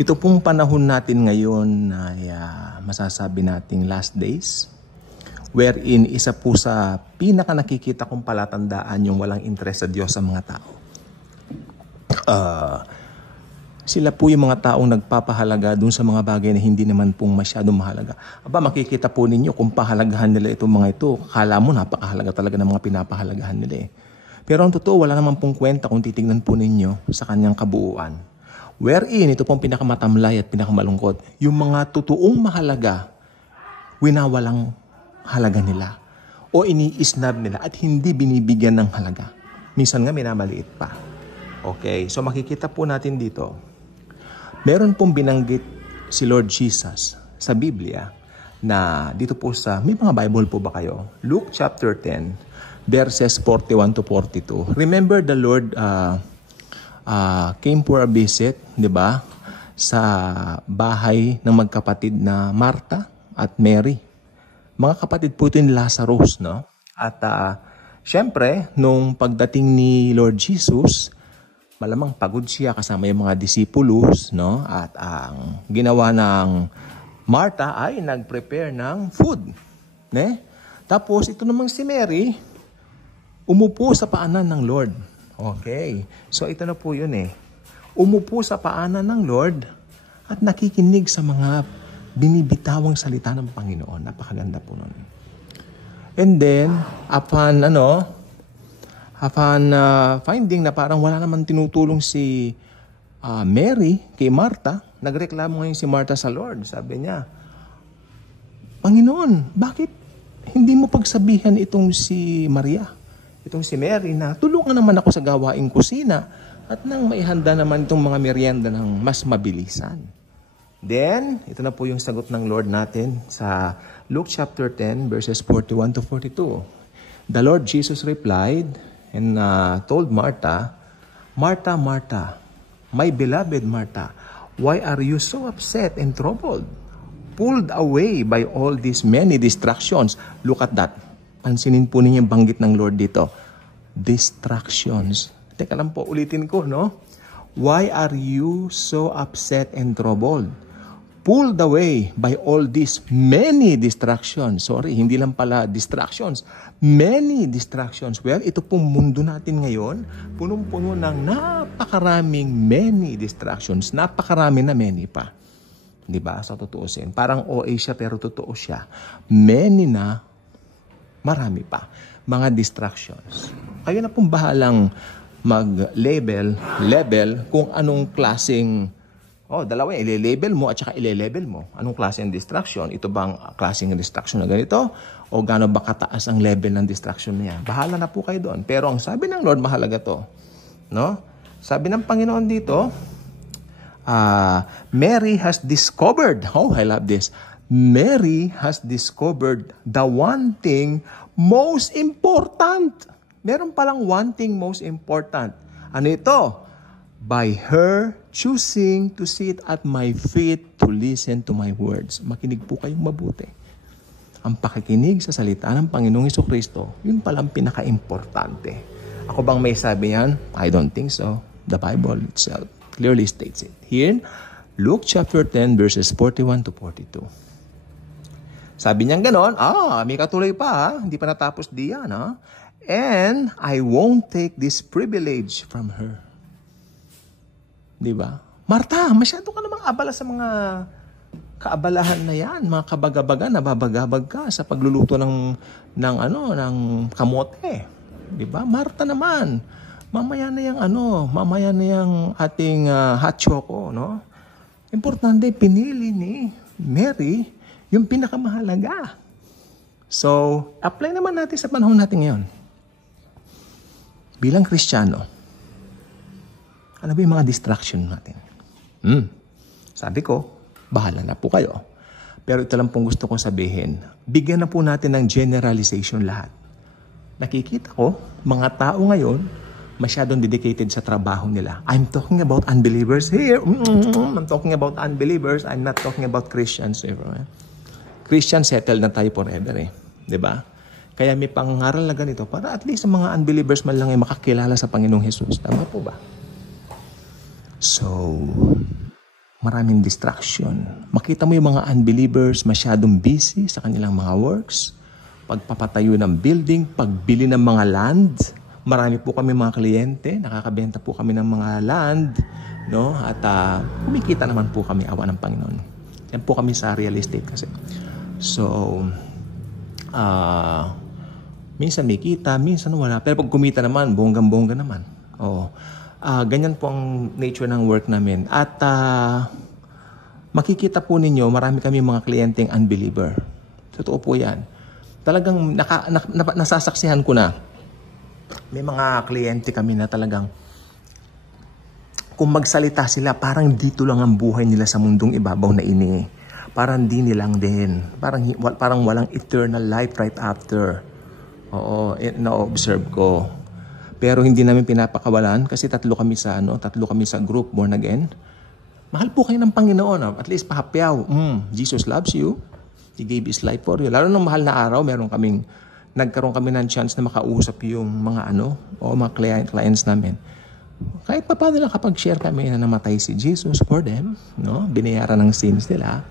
Ito pong panahon natin ngayon ay masasabi nating last days, wherein isa po sa pinaka nakikita kong palatandaan yung walang interest sa Diyos sa mga tao. Sila po yung mga taong nagpapahalaga dun sa mga bagay na hindi naman pong masyadong mahalaga. Aba, makikita po ninyo kung pahalagahan nila itong mga ito. Akala mo napakahalaga talaga ng mga pinapahalagahan nila eh. Pero ang totoo, wala naman pong kwenta kung titignan po ninyo sa kanyang kabuuan. Wherein, ito pong pinakamatamlay at pinakamalungkot, yung mga totoong mahalaga, winawalang halaga nila o iniisnab nila at hindi binibigyan ng halaga. Minsan nga minamaliit pa. Okay, so makikita po natin dito, meron pong binanggit si Lord Jesus sa Biblia na dito po sa, may mga Bible po ba kayo? Luke chapter 10, verses 41 to 42. Remember the Lord came for a visit, di ba? Sa bahay ng magkapatid na Martha at Mary. Mga kapatid po ito ni Lazarus, no? At syempre, nung pagdating ni Lord Jesus, malamang pagod siya kasama yung mga disipulos, no? At ang ginawa ng Martha ay nag-prepare ng food, ne? Tapos ito namang si Mary, umupo sa paanan ng Lord. Okay. So ito na po yun eh. Umupo sa paanan ng Lord at nakikinig sa mga binibitawang salita ng Panginoon. Napakaganda po nun. And then, upon finding na parang wala naman tinutulong si Mary kay Martha, nagreklamo ngayon si Martha sa Lord. Sabi niya, Panginoon, bakit hindi mo pagsabihan itong si Maria, itong si Mary na tulungan naman ako sa gawaing kusina at nang maihanda naman itong mga merienda ng mas mabilisan. Then, ito na po yung sagot ng Lord natin sa Luke chapter 10 verses 41 to 42. The Lord Jesus replied and told Martha, Martha, Martha, my beloved Martha, why are you so upset and troubled? Pulled away by all these many distractions. Look at that. Pansinin po ninyo yung banggit ng Lord dito. Distractions. Teka lang po, ulitin ko, no? Why are you so upset and troubled? Pulled away by all these many distractions. Sorry, hindi lang pala distractions. Many distractions. Well, ito pong mundo natin ngayon, punong-puno ng napakaraming many distractions. Napakarami na many pa. Diba? Sa tutuusin. Parang OA siya pero totoo siya. Many na, marami pa. Mga distractions. Kayo na pong bahalang mag-label kung anong klaseng, dalawa yung ile-label mo at saka ile-label mo. Anong klaseng distraction? Ito bang klaseng distraction na ganito? O gaano ba kataas ang level ng distraction niya? Bahala na po kayo doon. Pero ang sabi ng Lord, mahalaga to. No? Sabi ng Panginoon dito, Mary has discovered, I love this, Mary has discovered the one thing most important. Meron palang one thing most important. Ano ito? By her choosing to sit at my feet to listen to my words. Makinig po kayong mabuti. Ang pakikinig sa salita ng Panginoong Jesucristo, yun palang pinaka-importante. Ako bang may sabi yan? I don't think so. The Bible itself clearly states it. Here, Luke chapter 10 verses 41 to 42. Sabi niyang ganon, may katuloy pa, hindi pa natapos diyan, and I won't take this privilege from her. Diba? Martha, masyado ka namang abala sa mga kaabalahan na yan, mga kabagabaga, nababagabag ka sa pagluluto ng kamote. Diba? Martha naman, mamaya na yung ating hot choco, no? Importante, pinili ni Mary yung pinakamahalaga. So, apply naman natin sa panahon natin ngayon. Bilang Kristiyano, ano ba yung mga distraction natin? Sabi ko, bahala na po kayo. Pero ito lang pong gusto kong sabihin. Bigyan na po natin ng generalization lahat. Nakikita ko, mga tao ngayon, masyadong dedicated sa trabaho nila. I'm talking about unbelievers here. I'm talking about unbelievers. I'm not talking about Christians. Christian settled na tayo forever eh. Diba? Kaya may pangaral na ganito para at least sa mga unbelievers man lang ay makakilala sa Panginoong Jesus. Tama po ba? So, Maraming distraction. Makita mo yung mga unbelievers masyadong busy sa kanilang mga works, pagpapatayo ng building, pagbili ng mga land. Marami po kami mga kliyente, nakakabenta po kami ng mga land, no? At kumikita naman po kami, awa ng Panginoon. Yan po kami sa real estate kasi. So, minsan may kita, minsan wala. Pero pag kumita naman, bonggang-bongga naman. Oo. Ganyan po ang nature ng work namin. At makikita po ninyo, marami kami mga kliyenteng unbeliever. Totoo po yan. Talagang nasasaksihan ko na. May mga kliyente kami na talagang kung magsalita sila, parang dito lang ang buhay nila sa mundong ibabaw na ini. Parang di nilang din. Parang walang eternal life right after. Oo, na-observe ko. Pero hindi namin pinapakawalan kasi tatlo kami sa group, born again. Mahal po kayo ng Panginoon. At least pahapyaw. Jesus loves you. He gave His life for you. Lalo nung mahal na araw, nagkaroon kami ng chance na makausap yung mga mga clients namin. Kahit pa paano lang kapag share kami na namatay si Jesus for them, no? Binayaran ng sins nila.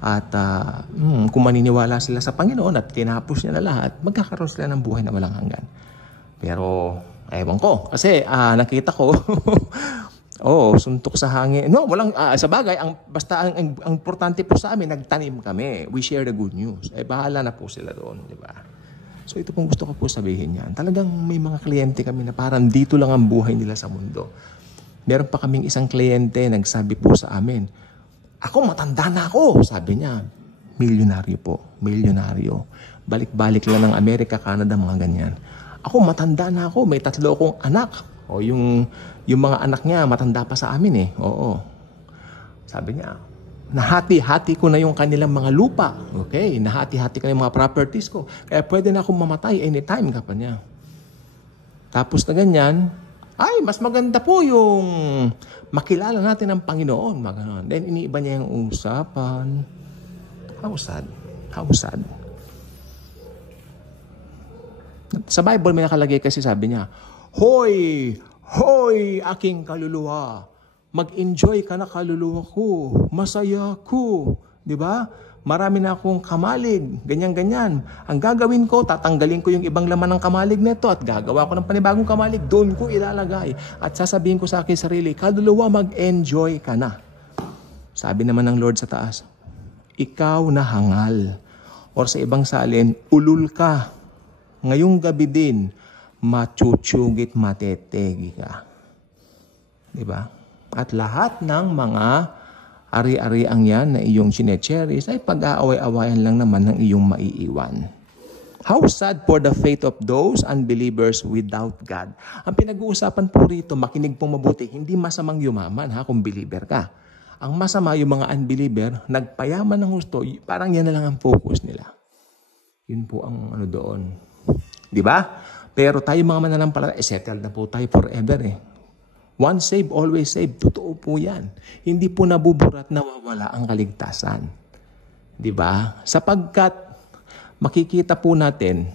At kung maniniwala sila sa Panginoon at tinapos niya na lahat, magkakaroon sila ng buhay na walang hanggan. Pero, ewan ko. Kasi nakita ko, suntok sa hangin. No, walang, sa bagay, ang importante po sa amin, nagtanim kami. We share the good news. Bahala na po sila doon, di ba? So ito pong gusto ko po sabihin yan. Talagang may mga kliyente kami na parang dito lang ang buhay nila sa mundo. Meron pa kaming isang kliyente, nagsabi po sa amin, ako matanda na ako, sabi niya. Milyonaryo po, milyonaryo. Balik-balik lang ng Amerika, Canada, mga ganyan. Ako matanda na ako, may 3 akong anak. O yung mga anak niya, matanda pa sa amin eh. Oo. Sabi niya, nahati-hati ko na yung kanilang mga lupa. Okay, nahati-hati ko na yung mga properties ko. Kaya pwede na akong mamatay anytime, kapa niya. Tapos na ganyan, mas maganda po yung makilala natin ang Panginoon. Then iniiba niya yung usapan. How sad. How sad. Sa Bible may nakalagay kasi sabi niya, Hoy! Hoy! Aking kaluluwa! Mag-enjoy ka na kaluluwa ko. Masaya ko. Diba? Marami na akong kamalig. Ganyan-ganyan. Ang gagawin ko, tatanggalin ko yung ibang laman ng kamalig nito at gagawa ko ng panibagong kamalig. Doon ko ilalagay. At sasabihin ko sa akin sarili, kaluluwa, mag-enjoy ka na. Sabi naman ng Lord sa taas, ikaw na hangal. Or sa ibang salin, ulul ka. Ngayong gabi din, machuchugit, matetegi ka. Diba? At lahat ng mga ari-ariang yan na iyong sinecheris ay pag-aaway-awayan lang naman ng iyong maiiwan. How sad for the fate of those unbelievers without God. Ang pinag-uusapan po rito, makinig pong mabuti, hindi masamang yumaman kung believer ka. Ang masama yung mga unbeliever, nagpayaman ng gusto, parang yan na lang ang focus nila. Yun po ang doon. Di ba? Pero tayo mga mananampalataya, settled na po tayo forever eh. Once saved, always saved. Totoo po yan. Hindi po nabuburat na nawawala ang kaligtasan. Diba? Sapagkat makikita po natin,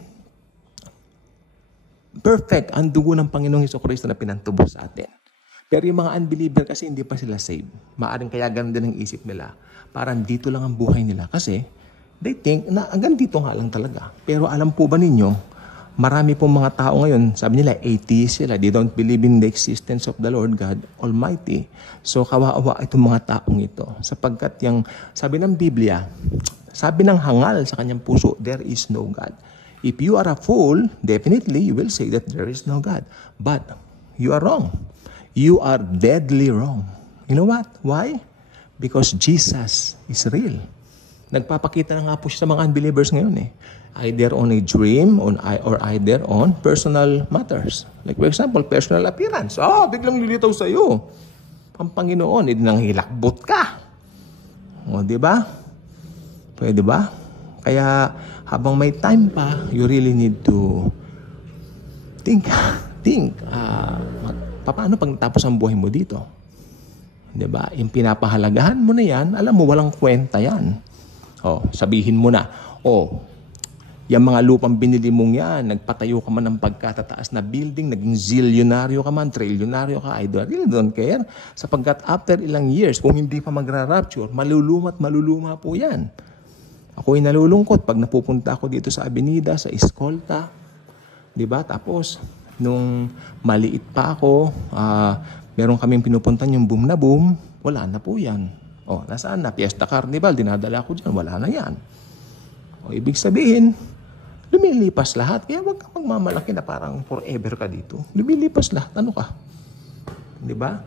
perfect ang dugo ng Panginoong Jesucristo na pinantubos sa atin. Pero yung mga unbeliever kasi hindi pa sila saved. Maaring kaya ganun din ang isip nila. Parang dito lang ang buhay nila. Kasi they think na hanggang dito nga lang talaga. Pero alam po ba ninyo, marami pong mga tao ngayon, sabi nila, atheist sila. They don't believe in the existence of the Lord God Almighty. So, kawawa itong mga taong ito. Sapagkat yung, sabi ng Biblia, sabi ng hangal sa kanyang puso, there is no God. If you are a fool, definitely you will say that there is no God. But, you are wrong. You are deadly wrong. You know what? Why? Because Jesus is real. Nagpapakita na nga po siya sa mga unbelievers ngayon eh. Either on a dream or either on personal matters. Like for example, personal appearance. Biglang lilitaw sa iyo. Ang Panginoon, nang hilakbot ka. O, di ba? Pwede ba? Kaya habang may time pa, you really need to think. Paano pag natapos ang buhay mo dito? Di ba? Yung pinapahalagahan mo na yan, alam mo, walang kwenta yan. Sabihin mo na, Yung mga lupang binili mong yan, nagpatayo ka man ng pagkatataas na building, naging zillionaryo ka man, trilyonaryo ka, I really don't care. Sapagkat after ilang years, kung hindi pa magra-rapture, maluluma po yan. Ako'y nalulungkot pag napupunta ako dito sa Avenida, sa Escolta. Diba? Tapos, nung maliit pa ako, meron kaming pinupuntan yung boom na boom, wala na po yan. O, nasaan na? Fiesta Carnival, dinadala ko dyan, wala na yan. O, ibig sabihin, lumilipas lahat. Kaya huwag ka magmamalaki na parang forever ka dito. Lumilipas lahat. Ano ka? Diba?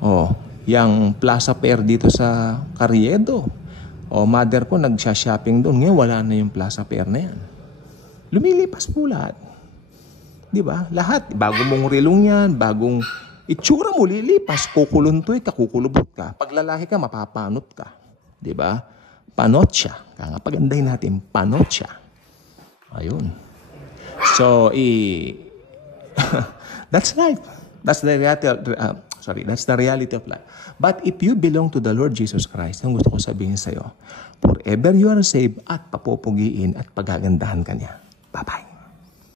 O, yung Plaza Fair dito sa Carriedo. O, mother ko nagsha-shopping doon. Ngayon, wala na yung Plaza Fair na yan. Lumilipas po lahat. Diba? Lahat. Bagong mong rilong yan, bagong itsura mo, lilipas. Kukuluntoy ka, kukulubot ka. Pag lalaki ka, mapapanot ka. Diba? Panot siya. Kaya nga pagandahin natin, panot siya. Ayun. So, that's life. That's the reality. That's the reality of life. But if you belong to the Lord Jesus Christ, ang gusto ko sabihin sa iyo, forever you are saved at papupugiin at pagagandahan ka niya. Bye-bye.